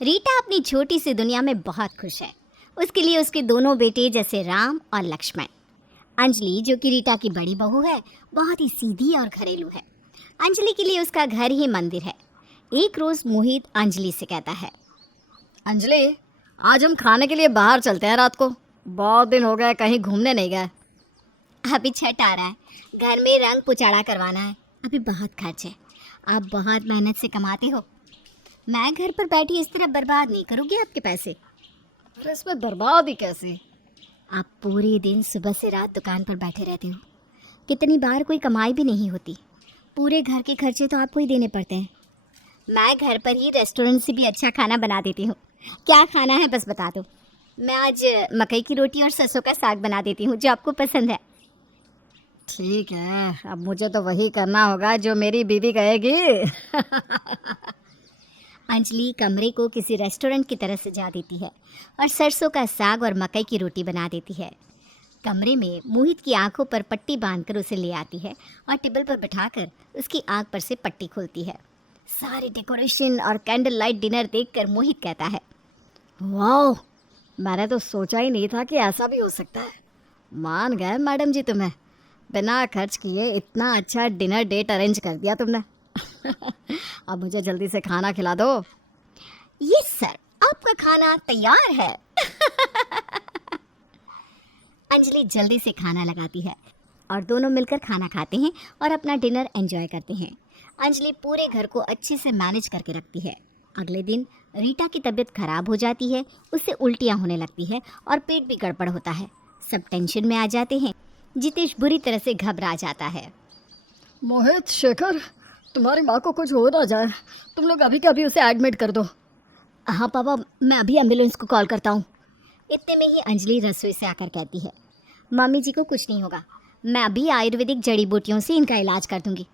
रीटा अपनी छोटी सी दुनिया में बहुत खुश है। उसके लिए उसके दोनों बेटे जैसे राम और लक्ष्मण। अंजलि जो कि रीटा की बड़ी बहू है, बहुत ही सीधी और घरेलू है। अंजलि के लिए उसका घर ही मंदिर है। एक रोज मोहित अंजलि से कहता है, अंजलि, आज हम खाने के लिए बाहर चलते हैं रात को। बहुत दिन हो गए कहीं घूमने नहीं गए। अभी छठ आ रहा है, घर में रंग पुचाड़ा करवाना है, अभी बहुत खर्च है। आप बहुत मेहनत से कमाते हो, मैं घर पर बैठी इस तरह बर्बाद नहीं करूँगी आपके पैसे। अरे इसमें बर्बाद ही कैसी। आप पूरे दिन सुबह से रात दुकान पर बैठे रहते हो, कितनी बार कोई कमाई भी नहीं होती। पूरे घर के खर्चे तो आपको ही देने पड़ते हैं। मैं घर पर ही रेस्टोरेंट से भी अच्छा खाना बना देती हूँ। क्या खाना है बस बता दो। मैं आज मकई की रोटी और सरसों का साग बना देती हूँ, जो आपको पसंद है। ठीक है, अब मुझे तो वही करना होगा जो मेरी बीवी कहेगी। अंजलि कमरे को किसी रेस्टोरेंट की तरह सजा देती है और सरसों का साग और मकई की रोटी बना देती है। कमरे में मोहित की आंखों पर पट्टी बांधकर उसे ले आती है और टेबल पर बिठाकर उसकी आंख पर से पट्टी खोलती है। सारे डेकोरेशन और कैंडल लाइट डिनर देखकर मोहित कहता है, वाह, मैंने तो सोचा ही नहीं था कि ऐसा भी हो सकता है। मान गए मैडम जी तुम्हें, बिना खर्च किए इतना अच्छा डिनर डेट अरेंज कर दिया तुमने। अब मुझे जल्दी से खाना खिला दो। यस सर, आपका खाना तैयार है। अंजलि जल्दी से खाना लगाती है और दोनों मिलकर खाना खाते हैं और अपना डिनर एंजॉय करते हैं। अंजलि पूरे घर को अच्छे से मैनेज करके रखती है। अगले दिन रीटा की तबीयत खराब हो जाती है, उससे उल्टियाँ होने लगती है और पेट भी गड़बड़ होता है। सब टेंशन में आ जाते हैं। जितेश बुरी तरह से घबरा जाता है। मोहित, शेखर, तुम्हारी माँ को कुछ हो ना जाए, तुम लोग अभी के अभी उसे एडमिट कर दो। हाँ पापा, मैं अभी एम्बुलेंस को कॉल करता हूँ। इतने में ही अंजलि रसोई से आकर कहती है, मम्मी जी को कुछ नहीं होगा, मैं अभी आयुर्वेदिक जड़ी बूटियों से इनका इलाज कर दूंगी।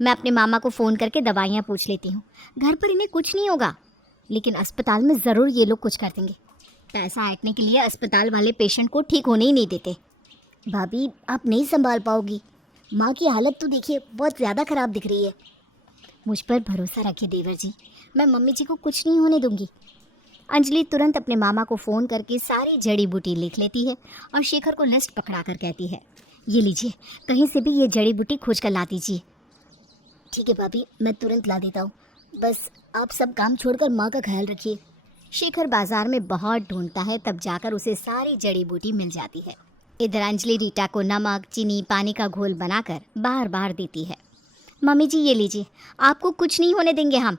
मैं अपने मामा को फ़ोन करके दवाइयाँ पूछ लेती हूँ, घर पर इन्हें कुछ नहीं होगा, लेकिन अस्पताल में ज़रूर ये लोग कुछ कर देंगे। पैसा ऐंठने के लिए अस्पताल वाले पेशेंट को ठीक होने ही नहीं देते। भाभी, आप नहीं संभाल पाओगी, माँ की हालत तो देखिए, बहुत ज़्यादा ख़राब दिख रही है। मुझ पर भरोसा रखिए देवर जी, मैं मम्मी जी को कुछ नहीं होने दूंगी। अंजलि तुरंत अपने मामा को फ़ोन करके सारी जड़ी बूटी लिख लेती है और शेखर को लिस्ट पकड़ा कर कहती है, ये लीजिए, कहीं से भी ये जड़ी बूटी खोज कर ला दीजिए। ठीक है भाभी, मैं तुरंत ला देता हूँ, बस आप सब काम छोड़कर माँ का ख्याल रखिए। शेखर बाजार में बहुत ढूंढता है, तब जाकर उसे सारी जड़ी बूटी मिल जाती है। इधर अंजलि रीटा को नमक, चीनी, पानी का घोल बनाकर बाहर बाहर देती है। मम्मी जी ये लीजिए, आपको कुछ नहीं होने देंगे हम।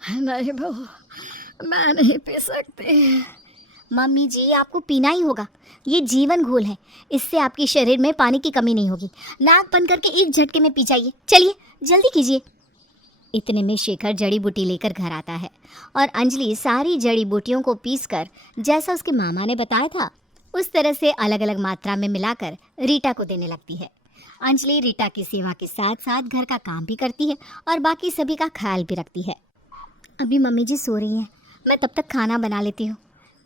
नहीं बहू, मैं नहीं पी सकती। मम्मी जी आपको पीना ही होगा, ये जीवन घोल है, इससे आपके शरीर में पानी की कमी नहीं होगी। नाक बंद करके एक झटके में पी जाइए, चलिए जल्दी कीजिए। इतने में शेखर जड़ी बूटी लेकर घर आता है और अंजलि सारी जड़ी बूटियों को पीसकर जैसा उसके मामा ने बताया था उस तरह से अलग अलग मात्रा में मिलाकर रीटा को देने लगती है। अंजलि रीटा की सेवा के साथ साथ घर का काम भी करती है और बाकी सभी का ख्याल भी रखती है। अभी मम्मी जी सो रही हैं, मैं तब तक खाना बना लेती हूँ,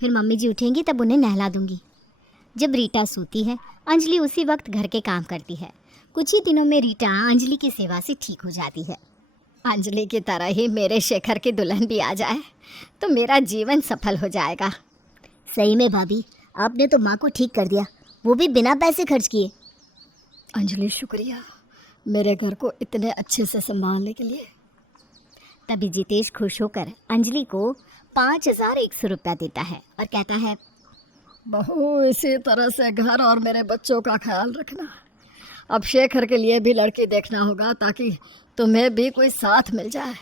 फिर मम्मी जी उठेंगी तब उन्हें नहला दूंगी। जब रीटा सोती है, अंजलि उसी वक्त घर के काम करती है। कुछ ही दिनों में रीटा अंजलि की सेवा से ठीक हो जाती है। अंजलि की तरह ही मेरे शेखर की दुल्हन भी आ जाए तो मेरा जीवन सफल हो जाएगा। सही में भाभी, आपने तो माँ को ठीक कर दिया, वो भी बिना पैसे खर्च किए। अंजलि, शुक्रिया मेरे घर को इतने अच्छे से संभालने के लिए। तभी जितेश खुश होकर अंजलि को 5100 रुपया देता है और कहता है, बहू, इसी तरह से घर और मेरे बच्चों का ख्याल रखना। अब शेखर के लिए भी लड़की देखना होगा ताकि तुम्हें भी कोई साथ मिल जाए,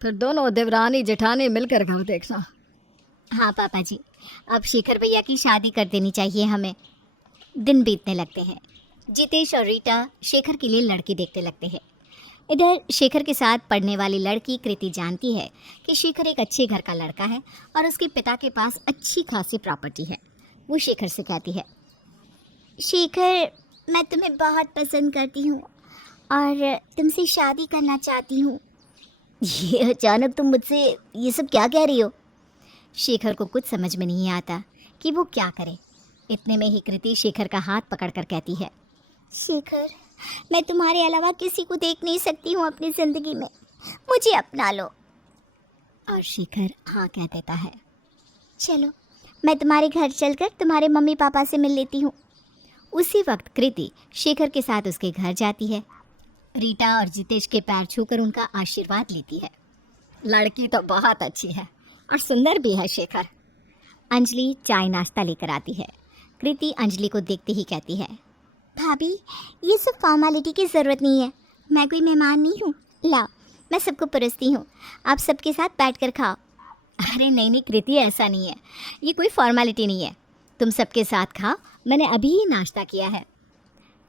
फिर दोनों देवरानी जेठानी मिलकर घर देखना। हाँ पापा जी, अब शेखर भैया की शादी कर देनी चाहिए हमें। दिन बीतने लगते हैं। जितेश और रीटा शेखर के लिए लड़की देखते लगते हैं। इधर शेखर के साथ पढ़ने वाली लड़की कृति जानती है कि शेखर एक अच्छे घर का लड़का है और उसके पिता के पास अच्छी खासी प्रॉपर्टी है। वो शेखर से कहती है, शेखर, मैं तुम्हें बहुत पसंद करती हूँ और तुमसे शादी करना चाहती हूँ। ये अचानक तुम मुझसे ये सब क्या कह रही हो? शेखर को कुछ समझ में नहीं आता कि वो क्या करे। इतने में ही कृति शेखर का हाथ पकड़कर कहती है, शेखर, मैं तुम्हारे अलावा किसी को देख नहीं सकती हूँ अपनी ज़िंदगी में, मुझे अपना लो। और शेखर हाँ कह देता है। चलो, मैं तुम्हारे घर चलकर तुम्हारे मम्मी पापा से मिल लेती हूँ। उसी वक्त कृति शेखर के साथ उसके घर जाती है। रीटा और जितेश के पैर छूकर उनका आशीर्वाद लेती है। लड़की तो बहुत अच्छी है और सुंदर भी है शेखर। अंजलि चाय नाश्ता लेकर आती है। कृति अंजलि को देखते ही कहती है, भाभी, ये सब फॉर्मेलिटी की ज़रूरत नहीं है। मैं कोई मेहमान नहीं हूँ। लाओ, मैं सबको परोसती हूँ, आप सबके साथ बैठकर खाओ। अरे नहीं नहीं कृति, ऐसा नहीं है, ये कोई फॉर्मेलिटी नहीं है। तुम सबके साथ खाओ, मैंने अभी ही नाश्ता किया है।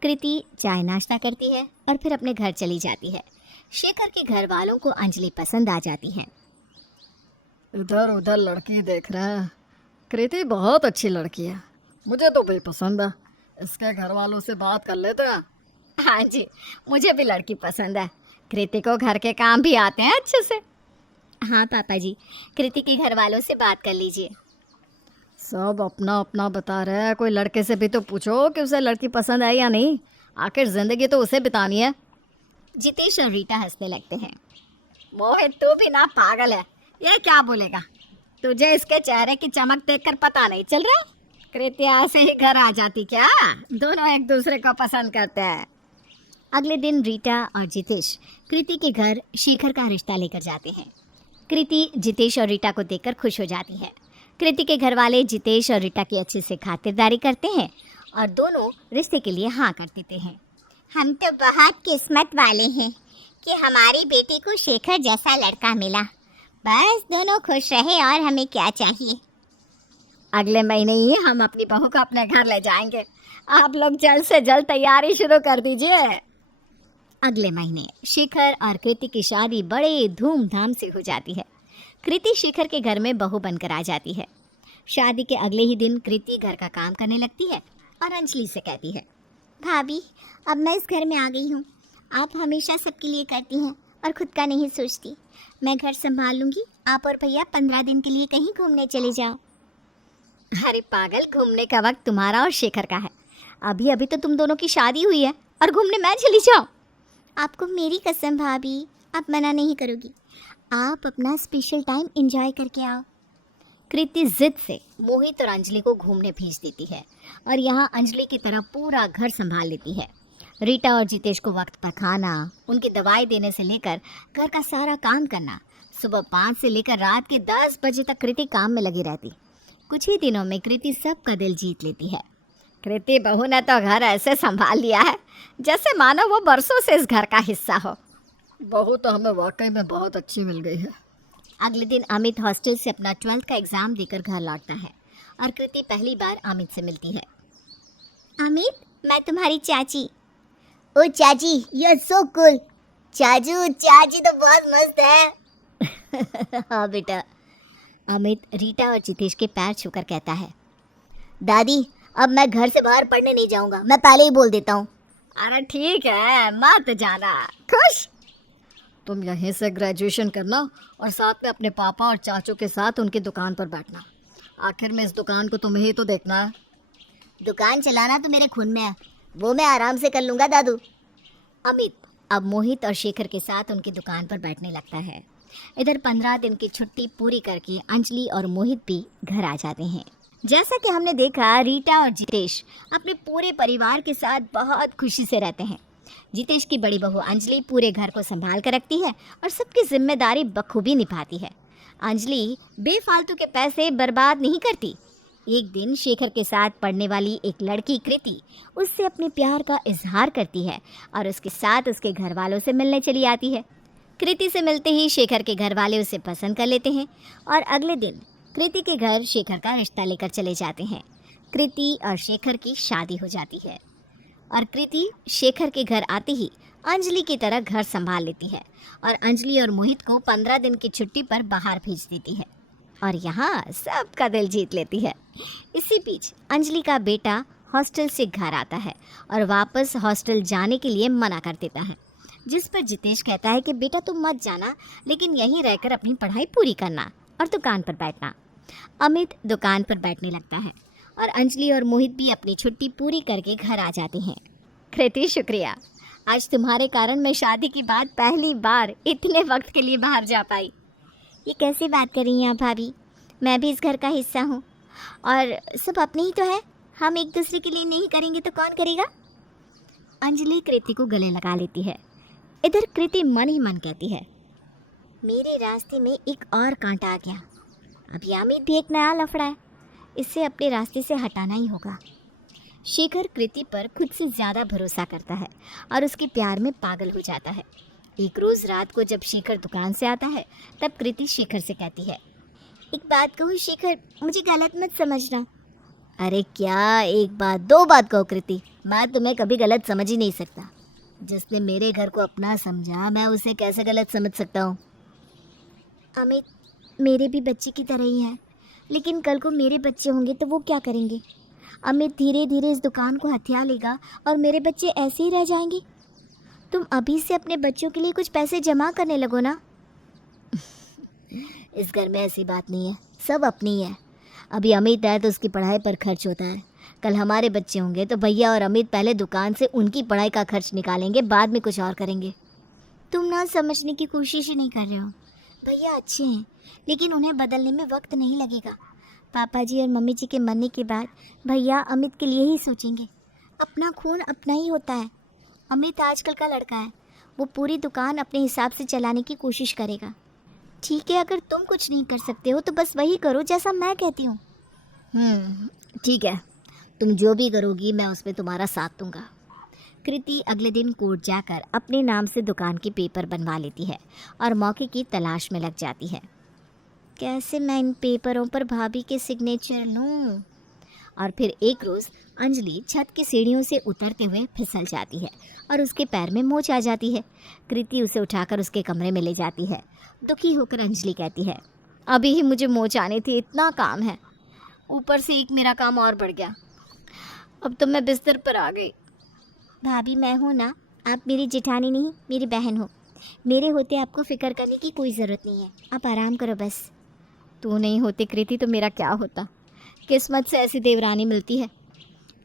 कृति चाय नाश्ता करती है और फिर अपने घर चली जाती है। शेखर के घर वालों को अंजलि पसंद आ जाती है। इधर उधर लड़की देख रहा है। कृति बहुत अच्छी लड़की है, मुझे तो भी पसंद है। इसके घर वालों से बात कर लेते हैं। हाँ जी, मुझे भी लड़की पसंद है। कृति को घर के काम भी आते हैं अच्छे से। हाँ पापा जी, कृति के घर वालों से बात कर लीजिए। सब अपना अपना बता रहे हैं। कोई लड़के से भी तो पूछो कि उसे लड़की पसंद है या नहीं। आखिर जिंदगी तो उसे बितानी है। जितेश और रीटा हंसने लगते हैं। मोहित, तू भी ना पागल है, ये क्या बोलेगा? तुझे इसके चेहरे की चमक देखकर पता नहीं चल रहा? कृति ऐसे ही घर आ जाती क्या? दोनों एक दूसरे को पसंद करते हैं। अगले दिन रीटा और जितेश कृति के घर शेखर का रिश्ता लेकर जाते हैं। कृति जितेश और रीटा को देखकर खुश हो जाती है। कृति के घर वाले जितेश और रीटा की अच्छे से खातिरदारी करते हैं और दोनों रिश्ते के लिए हाँ कर देते हैं। हम तो बहुत किस्मत वाले हैं कि हमारी बेटी को शेखर जैसा लड़का मिला। बस दोनों खुश रहे और हमें क्या चाहिए। अगले महीने ही हम अपनी बहू को अपने घर ले जाएंगे। आप लोग जल्द से जल्द तैयारी शुरू कर दीजिए। अगले महीने शेखर और कृति की शादी बड़े धूमधाम से हो जाती है। कृति शेखर के घर में बहू बनकर आ जाती है। शादी के अगले ही दिन कृति घर का काम करने लगती है और अंजलि से कहती है, भाभी, अब मैं इस घर में आ गई हूँ। आप हमेशा सबके लिए करती हैं और खुद का नहीं सोचती। मैं घर संभाल लूँगी, आप और भैया 15 दिन के लिए कहीं घूमने चले जाओ। अरे पागल, घूमने का वक्त तुम्हारा और शेखर का है। अभी अभी तो तुम दोनों की शादी हुई है और घूमने मैं चली जाऊँ? आपको मेरी कसम भाभी, आप मना नहीं करोगी। आप अपना स्पेशल टाइम एंजॉय करके आओ। कृति जिद से मोहित और अंजलि को घूमने भेज देती है और यहाँ अंजलि की तरह पूरा घर संभाल लेती है। रीटा और जितेश को वक्त पर खाना, उनकी दवाई देने से लेकर घर का सारा काम करना, सुबह 5 से लेकर रात के 10 बजे तक कृति काम में लगी रहती। कुछ ही दिनों में कृति सबका दिल जीत लेती है। कृति बहू ने तो घर ऐसे संभाल लिया है जैसे मानो वो बरसों से इस घर का हिस्सा हो। बहू तो हमें वाकई में बहुत अच्छी मिल गई है। अगले दिन अमित हॉस्टल से अपना 12th का एग्ज़ाम देकर घर लौटता है और कृति पहली बार अमित से मिलती है। अमित, मैं तुम्हारी चाची। ओ चाची, यू आर सो कूल। चाचू, चाची तो बहुत मस्त है। हाँ बेटा। अमित रीटा और जितेश के पैर छूकर कहता है, दादी, अब मैं घर से बाहर पढ़ने नहीं जाऊंगा, मैं पहले ही बोल देता हूँ। अरे ठीक है, मत जाना। खुश? तुम यहीं से ग्रेजुएशन करना और साथ में अपने पापा और चाचू के साथ उनकी दुकान पर बैठना। आखिर में इस दुकान को तुम्हें ही तो देखना है। दुकान चलाना तो मेरे खून में है, वो मैं आराम से कर लूँगा दादू। अमित अब मोहित और शेखर के साथ उनकी दुकान पर बैठने लगता है। इधर 15 दिन की छुट्टी पूरी करके अंजलि और मोहित भी घर आ जाते हैं। जैसा कि हमने देखा, रीटा और जितेश अपने पूरे परिवार के साथ बहुत खुशी से रहते हैं। जितेश की बड़ी बहू अंजलि पूरे घर को संभाल कर रखती है और सबकी जिम्मेदारी बखूबी निभाती है। अंजलि बेफालतू के पैसे बर्बाद नहीं करती। एक दिन शेखर के साथ पढ़ने वाली एक लड़की कृति उससे अपने प्यार का इजहार करती है और उसके साथ उसके घर वालों से मिलने चली आती है। कृति से मिलते ही शेखर के घर वाले उसे पसंद कर लेते हैं और अगले दिन कृति के घर शेखर का रिश्ता लेकर चले जाते हैं। कृति और शेखर की शादी हो जाती है और कृति शेखर के घर आते ही अंजलि की तरह घर संभाल लेती है और अंजलि और मोहित को 15 दिन की छुट्टी पर बाहर भेज देती है और यहाँ सबका दिल जीत लेती है। इसी बीच अंजलि का बेटा हॉस्टल से घर आता है और वापस हॉस्टल जाने के लिए मना कर देता है, जिस पर जितेश कहता है कि बेटा तुम मत जाना, लेकिन यहीं रहकर अपनी पढ़ाई पूरी करना और दुकान पर बैठना। अमित दुकान पर बैठने लगता है और अंजलि और मोहित भी अपनी छुट्टी पूरी करके घर आ जाते हैं। कृति, शुक्रिया, आज तुम्हारे कारण मैं शादी के बाद पहली बार इतने वक्त के लिए बाहर जा पाई। ये कैसे बात कर रही हैं आप भाभी? मैं भी इस घर का हिस्सा हूँ और सब अपने ही तो है। हम एक दूसरे के लिए नहीं करेंगे तो कौन करेगा? अंजलि कृति को गले लगा लेती है। इधर कृति मन ही मन कहती है, मेरे रास्ते में एक और कांटा आ गया। अभी अमित भी एक नया लफड़ा है, इससे अपने रास्ते से हटाना ही होगा। शेखर कृति पर खुद से ज़्यादा भरोसा करता है और उसके प्यार में पागल हो जाता है। एक रोज़ रात को जब शेखर दुकान से आता है तब कृति शेखर से कहती है, एक बात कहूँ शेखर, मुझे गलत मत समझना। अरे क्या एक बात दो बात कहो कृति, मैं तुम्हें कभी गलत समझ ही नहीं सकता। जिसने मेरे घर को अपना समझा मैं उसे कैसे गलत समझ सकता हूँ? अमित मेरे भी बच्चे की तरह ही है, लेकिन कल को मेरे बच्चे होंगे तो वो क्या करेंगे? अमित धीरे धीरे इस दुकान को हथिया लेगा और मेरे बच्चे ऐसे ही रह जाएंगे। तुम अभी से अपने बच्चों के लिए कुछ पैसे जमा करने लगो ना। इस घर में ऐसी बात नहीं है, सब अपनी है। अभी अमित है तो उसकी पढ़ाई पर खर्च होता है, कल हमारे बच्चे होंगे तो भैया और अमित पहले दुकान से उनकी पढ़ाई का खर्च निकालेंगे, बाद में कुछ और करेंगे। तुम ना समझने की कोशिश ही नहीं कर रहे हो। भैया अच्छे हैं लेकिन उन्हें बदलने में वक्त नहीं लगेगा। पापा जी और मम्मी जी के मरने के बाद भैया अमित के लिए ही सोचेंगे। अपना खून अपना ही होता है। अमित आजकल का लड़का है, वो पूरी दुकान अपने हिसाब से चलाने की कोशिश करेगा। ठीक है, अगर तुम कुछ नहीं कर सकते हो तो बस वही करो जैसा मैं कहती हूँ। ठीक है, तुम जो भी करोगी मैं उसमें तुम्हारा साथ दूंगा। कृति अगले दिन कोर्ट जाकर अपने नाम से दुकान के पेपर बनवा लेती है और मौके की तलाश में लग जाती है। कैसे मैं इन पेपरों पर भाभी के सिग्नेचर लूँ? और फिर एक रोज़ अंजलि छत की सीढ़ियों से उतरते हुए फिसल जाती है और उसके पैर में मोच आ जाती है। कृति उसे उठाकर उसके कमरे में ले जाती है। दुखी होकर अंजलि कहती है, अभी ही मुझे मोच आनी थी, इतना काम है, ऊपर से एक मेरा काम और बढ़ गया। अब तो मैं बिस्तर पर आ गई। भाभी मैं हूँ ना, आप मेरी जेठानी नहीं मेरी बहन हो। मेरे होते आपको फिक्र करने की कोई ज़रूरत नहीं है, आप आराम करो बस। तू नहीं होती कृति तो मेरा क्या होता? किस्मत से ऐसी देवरानी मिलती है।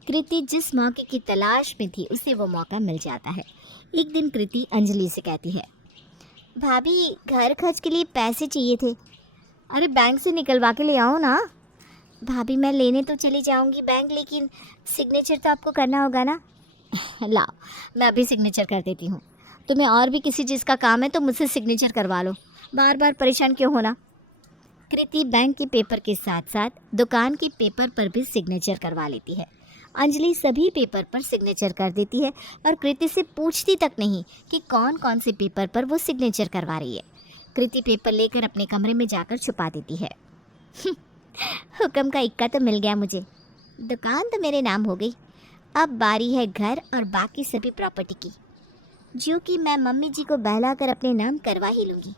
कृति जिस मौके की तलाश में थी उसे वो मौका मिल जाता है। एक दिन कृति अंजलि से कहती है, भाभी घर खर्च के लिए पैसे चाहिए थे। अरे बैंक से निकलवा के ले आओ ना। भाभी मैं लेने तो चली जाऊंगी बैंक, लेकिन सिग्नेचर तो आपको करना होगा ना। लाओ, मैं अभी सिग्नेचर कर देती हूँ। तुम्हें और भी किसी चीज़ का काम है तो मुझसे सिग्नेचर करवा लो, बार बार परेशान क्यों होना। कृति बैंक के पेपर के साथ साथ दुकान के पेपर पर भी सिग्नेचर करवा लेती है। अंजलि सभी पेपर पर सिग्नेचर कर देती है और कृति से पूछती तक नहीं कि कौन कौन से पेपर पर वो सिग्नेचर करवा रही है। कृति पेपर लेकर अपने कमरे में जाकर छुपा देती है। हुक्म का इक्का तो मिल गया मुझे, दुकान तो मेरे नाम हो गई। अब बारी है घर और बाकी सभी प्रॉपर्टी की, जो कि मैं मम्मी जी को बहलाकर अपने नाम करवा ही लूँगी।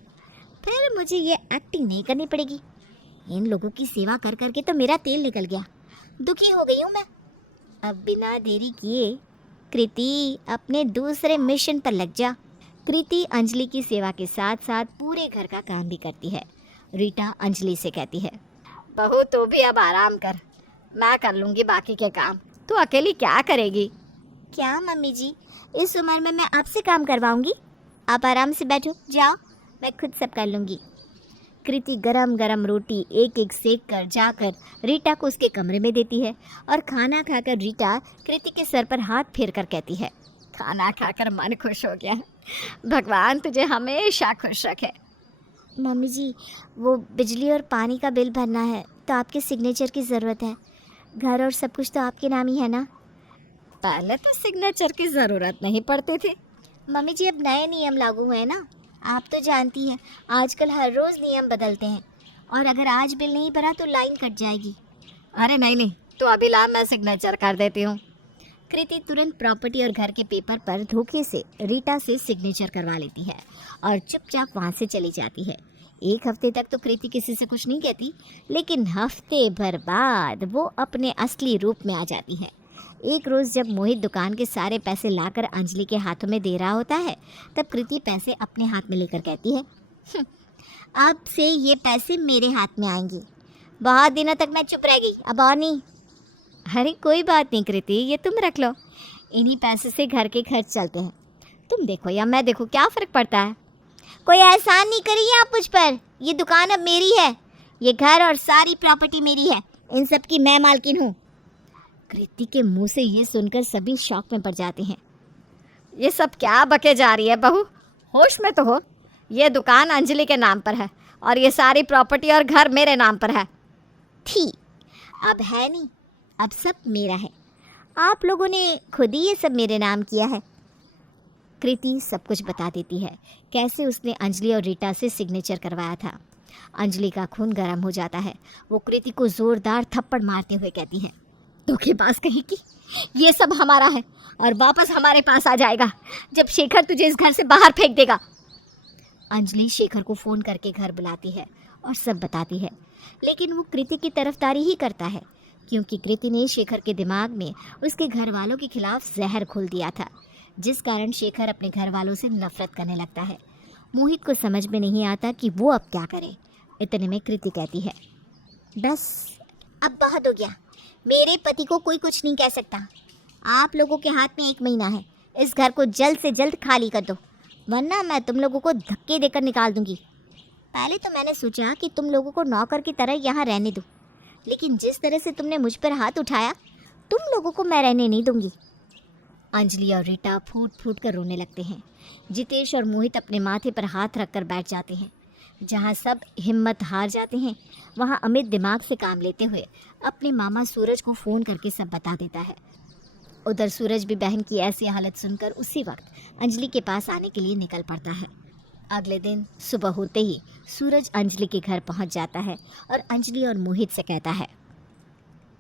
फिर मुझे ये एक्टिंग नहीं करनी पड़ेगी। इन लोगों की सेवा कर करके तो मेरा तेल निकल गया, दुखी हो गई हूँ मैं। अब बिना देरी किए कृति अपने दूसरे मिशन पर लग जा। कृति अंजलि की सेवा के साथ साथ पूरे घर का काम भी करती है। रीटा अंजलि से कहती है, बहू तू भी अब आराम कर, मैं कर लूँगी बाकी के काम, तू अकेली क्या करेगी? क्या मम्मी जी, इस उम्र में मैं आपसे काम करवाऊंगी? आप आराम से बैठो, जाओ, मैं खुद सब कर लूँगी। कृति गरम गरम रोटी एक एक सेक कर जाकर रीटा को उसके कमरे में देती है और खाना खाकर रीटा कृति के सर पर हाथ फेर कर कहती है, खाना खाकर मन खुश हो गया, भगवान तुझे हमेशा खुश रखे। मम्मी जी, वो बिजली और पानी का बिल भरना है तो आपके सिग्नेचर की ज़रूरत है। घर और सब कुछ तो आपके नाम ही है ना। पहले तो सिग्नेचर की ज़रूरत नहीं पड़ती थी मम्मी जी, अब नए नियम लागू हुए ना, आप तो जानती हैं आजकल हर रोज़ नियम बदलते हैं और अगर आज बिल नहीं भरा तो लाइन कट जाएगी। अरे नहीं, तो अभी ला, मैं सिग्नेचर कर देती हूँ। कृति तुरंत प्रॉपर्टी और घर के पेपर पर धोखे से रीटा से सिग्नेचर करवा लेती है और चुपचाप वहाँ से चली जाती है। एक हफ्ते तक तो कृति किसी से कुछ नहीं कहती, लेकिन हफ्ते भर बाद वो अपने असली रूप में आ जाती है। एक रोज़ जब मोहित दुकान के सारे पैसे लाकर अंजलि के हाथों में दे रहा होता है, तब कृति पैसे अपने हाथ में लेकर कहती है, अब से ये पैसे मेरे हाथ में आएंगे। बहुत दिनों तक मैं चुप रह गई, अब और नहीं। अरे कोई बात नहीं कृति, ये तुम रख लो, इन्हीं पैसे से घर के खर्च चलते हैं। तुम देखो या मैं देखो, क्या फ़र्क पड़ता है? कोई एहसान नहीं करिए आप मुझ पर। ये दुकान अब मेरी है, ये घर और सारी प्रॉपर्टी मेरी है, इन सब की मैं मालकिन हूँ। कृति के मुंह से ये सुनकर सभी शॉक में पड़ जाते हैं। ये सब क्या बके जा रही है बहू, होश में तो हो। ये दुकान अंजलि के नाम पर है और ये सारी प्रॉपर्टी और घर मेरे नाम पर है। थी, अब है नहीं, अब सब मेरा है। आप लोगों ने खुद ही ये सब मेरे नाम किया है। कृति सब कुछ बता देती है, कैसे उसने अंजलि और रीटा से सिग्नेचर करवाया था। अंजलि का खून गर्म हो जाता है। वो कृति को जोरदार थप्पड़ मारते हुए कहती है, धोखेबाज कहीं की, ये सब हमारा है और वापस हमारे पास आ जाएगा जब शेखर तुझे इस घर से बाहर फेंक देगा। अंजलि शेखर को फ़ोन करके घर बुलाती है और सब बताती है, लेकिन वो कृति की तरफदारी ही करता है, क्योंकि कृति ने शेखर के दिमाग में उसके घर वालों के खिलाफ जहर घोल दिया था, जिस कारण शेखर अपने घर वालों से नफरत करने लगता है। मोहित को समझ में नहीं आता कि वो अब क्या करे। इतने में कृति कहती है, बस अब बहुत हो गया, मेरे पति को कोई कुछ नहीं कह सकता। आप लोगों के हाथ में 1 महीना है, इस घर को जल्द से जल्द खाली कर दो, वरना मैं तुम लोगों को धक्के देकर निकाल दूंगी। पहले तो मैंने सोचा कि तुम लोगों को नौकर की तरह यहाँ रहने दूँ, लेकिन जिस तरह से तुमने मुझ पर हाथ उठाया, तुम लोगों को मैं रहने नहीं दूंगी। अंजलि और रीटा फूट फूट कर रोने लगते हैं। जितेश और मोहित अपने माथे पर हाथ रखकर बैठ जाते हैं। जहाँ सब हिम्मत हार जाते हैं, वहाँ अमित दिमाग से काम लेते हुए अपने मामा सूरज को फ़ोन करके सब बता देता है। उधर सूरज भी बहन की ऐसी हालत सुनकर उसी वक्त अंजलि के पास आने के लिए निकल पड़ता है। अगले दिन सुबह होते ही सूरज अंजलि के घर पहुंच जाता है और अंजलि और मोहित से कहता है,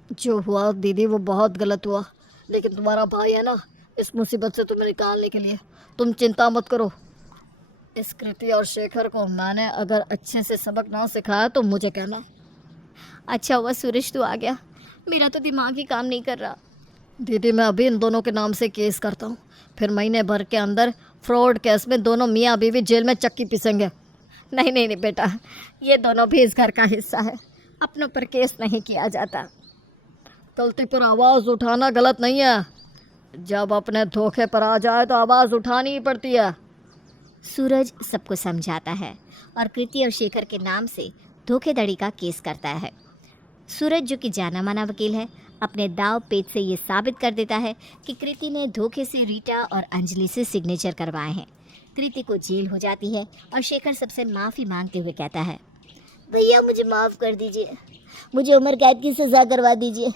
जो हुआ दीदी वो बहुत गलत हुआ, लेकिन तुम्हारा भाई है ना, इस मुसीबत से तुम्हें निकालने के लिए, तुम चिंता मत करो। इस कृति और शेखर को मैंने अगर अच्छे से सबक ना सिखाया तो मुझे कहना। अच्छा हुआ सूरज तू आ गया, मेरा तो दिमाग ही काम नहीं कर रहा। दीदी मैं अभी इन दोनों के नाम से केस करता हूँ, फिर महीने भर के अंदर फ्रॉड केस में दोनों मियाँ बीवी जेल में चक्की पीसेंगे। नहीं नहीं नहीं बेटा, ये दोनों भी इस घर का हिस्सा है, अपनों पर केस नहीं किया जाता। गलती पर आवाज़ उठाना गलत नहीं है, जब अपने धोखे पर आ जाए तो आवाज़ उठानी ही पड़ती है। सूरज सबको समझाता है और कृति और शेखर के नाम से धोखेधड़ी का केस करता है। सूरज, जो कि जाना माना वकील है, अपने दाव पेच से ये साबित कर देता है कि कृति ने धोखे से रीटा और अंजलि से सिग्नेचर करवाए हैं। कृति को जेल हो जाती है और शेखर सबसे माफ़ी मांगते हुए कहता है, भैया मुझे माफ़ कर दीजिए, मुझे उम्र कैद की सज़ा करवा दीजिए।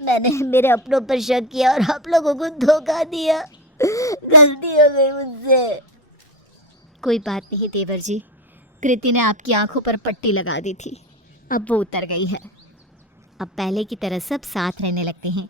मैंने मेरे अपनों पर शक किया और आप लोगों को धोखा दिया, गलती हो गई मुझसे। कोई बात नहीं देवर जी, कृति ने आपकी आंखों पर पट्टी लगा दी थी, अब वो उतर गई है। अब पहले की तरह सब साथ रहने लगते हैं।